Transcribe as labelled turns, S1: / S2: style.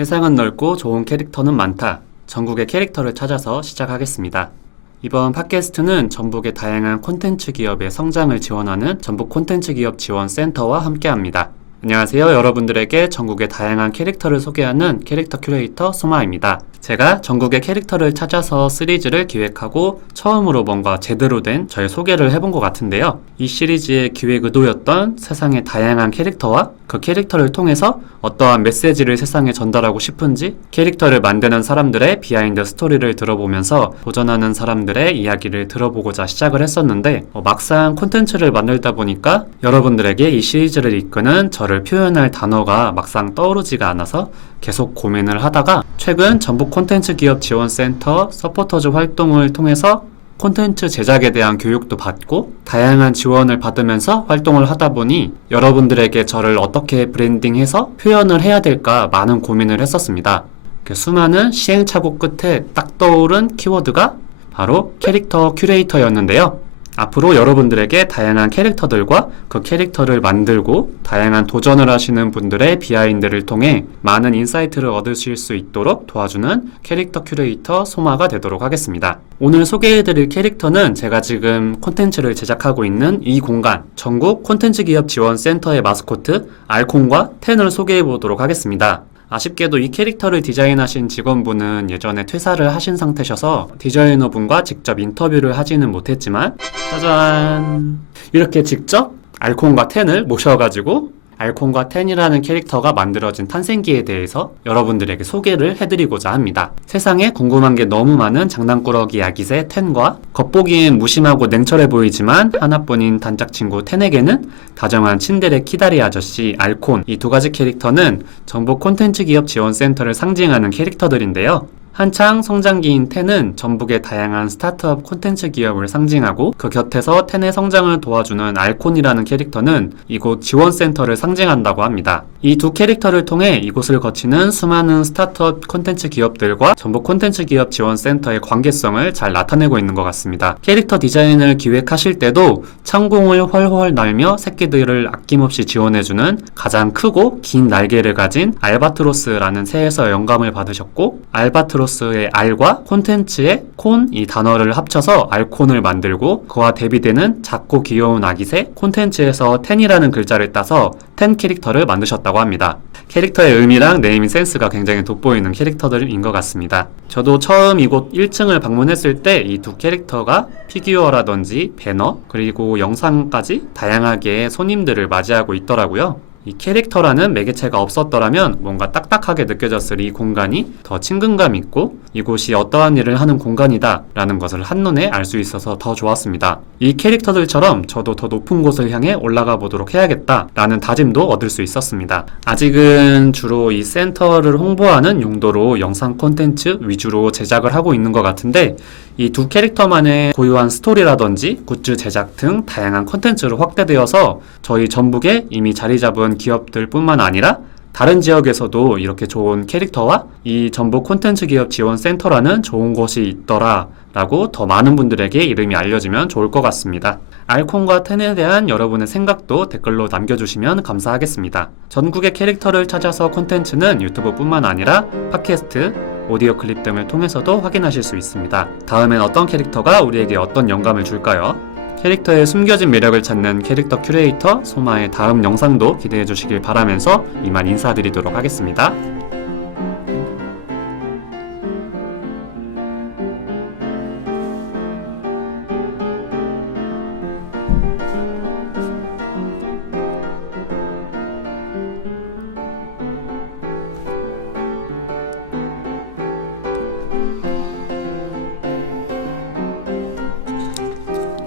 S1: 세상은 넓고 좋은 캐릭터는 많다. 전국의 캐릭터를 찾아서 시작하겠습니다. 이번 팟캐스트는 전북의 다양한 콘텐츠 기업의 성장을 지원하는 전북 콘텐츠 기업 지원 센터와 함께합니다. 안녕하세요. 여러분들에게 전국의 다양한 캐릭터를 소개하는 캐릭터 큐레이터 소마입니다. 제가 전국의 캐릭터를 찾아서 시리즈를 기획하고 처음으로 뭔가 제대로 된 저의 소개를 해본 것 같은데요. 이 시리즈의 기획 의도였던 세상의 다양한 캐릭터와 그 캐릭터를 통해서 어떠한 메시지를 세상에 전달하고 싶은지 캐릭터를 만드는 사람들의 비하인드 스토리를 들어보면서 도전하는 사람들의 이야기를 들어보고자 시작을 했었는데 어, 막상 콘텐츠를 만들다 보니까 여러분들에게 이 시리즈를 이끄는 저를 표현할 단어가 막상 떠오르지가 않아서 계속 고민을 하다가 최근 전북 콘텐츠 기업 지원센터 서포터즈 활동을 통해서 콘텐츠 제작에 대한 교육도 받고 다양한 지원을 받으면서 활동을 하다 보니 여러분들에게 저를 어떻게 브랜딩해서 표현을 해야 될까 많은 고민을 했었습니다. 그 수많은 시행착오 끝에 딱 떠오른 키워드가 바로 캐릭터 큐레이터였는데요. 앞으로 여러분들에게 다양한 캐릭터들과 그 캐릭터를 만들고 다양한 도전을 하시는 분들의 비하인드를 통해 많은 인사이트를 얻으실 수 있도록 도와주는 캐릭터 큐레이터 소마가 되도록 하겠습니다. 오늘 소개해드릴 캐릭터는 제가 지금 콘텐츠를 제작하고 있는 이 공간 전국 콘텐츠 기업 지원 센터의 마스코트 알콘과 텐을 소개해 보도록 하겠습니다. 아쉽게도 이 캐릭터를 디자인하신 직원분은 예전에 퇴사를 하신 상태셔서 디자이너분과 직접 인터뷰를 하지는 못했지만 짜잔. 이렇게 직접 알콘과 텐을 모셔가지고 알콘과 텐이라는 캐릭터가 만들어진 탄생기에 대해서 여러분들에게 소개를 해드리고자 합니다. 세상에 궁금한 게 너무 많은 장난꾸러기 아기새 텐과 겉보기엔 무심하고 냉철해 보이지만 하나뿐인 단짝 친구 텐에게는 다정한 친데레 키다리 아저씨 알콘 이 두 가지 캐릭터는 전북 콘텐츠 기업 지원센터를 상징하는 캐릭터들인데요. 한창 성장기인 텐은 전북의 다양한 스타트업 콘텐츠 기업을 상징하고 그 곁에서 텐의 성장을 도와주는 알콘이라는 캐릭터는 이곳 지원센터를 상징한다고 합니다. 이 두 캐릭터를 통해 이곳을 거치는 수많은 스타트업 콘텐츠 기업들과 전북 콘텐츠 기업 지원센터의 관계성을 잘 나타내고 있는 것 같습니다. 캐릭터 디자인을 기획하실 때도 창공을 훨훨 날며 새끼들을 아낌없이 지원해주는 가장 크고 긴 날개를 가진 알바트로스라는 새에서 영감을 받으셨고 알바트로스 의 알과 콘텐츠의 콘 이 단어를 합쳐서 알콘을 만들고 그와 대비되는 작고 귀여운 아기새 콘텐츠에서 텐이라는 글자를 따서 텐 캐릭터를 만드셨다고 합니다. 캐릭터의 의미랑 네이밍 센스가 굉장히 돋보이는 캐릭터들인 것 같습니다. 저도 처음 이곳 1층을 방문했을 때 이 두 캐릭터가 피규어라든지 배너 그리고 영상까지 다양하게 손님들을 맞이하고 있더라고요. 이 캐릭터라는 매개체가 없었더라면 뭔가 딱딱하게 느껴졌을 이 공간이 더 친근감 있고 이곳이 어떠한 일을 하는 공간이다 라는 것을 한눈에 알 수 있어서 더 좋았습니다. 이 캐릭터들처럼 저도 더 높은 곳을 향해 올라가 보도록 해야겠다 라는 다짐도 얻을 수 있었습니다. 아직은 주로 이 센터를 홍보하는 용도로 영상 콘텐츠 위주로 제작을 하고 있는 것 같은데 이 두 캐릭터만의 고유한 스토리라든지 굿즈 제작 등 다양한 콘텐츠로 확대되어서 저희 전북에 이미 자리 잡은 기업들 뿐만 아니라 다른 지역에서도 이렇게 좋은 캐릭터와 이 전북 콘텐츠 기업 지원 센터라는 좋은 곳이 있더라 라고 더 많은 분들에게 이름이 알려지면 좋을 것 같습니다. 알콘과 텐에 대한 여러분의 생각도 댓글로 남겨주시면 감사하겠습니다. 전국의 캐릭터를 찾아서 콘텐츠는 유튜브뿐만 아니라 팟캐스트, 오디오 클립 등을 통해서도 확인하실 수 있습니다. 다음엔 어떤 캐릭터가 우리에게 어떤 영감을 줄까요? 캐릭터의 숨겨진 매력을 찾는 캐릭터 큐레이터 소마의 다음 영상도 기대해 주시길 바라면서 이만 인사드리도록 하겠습니다.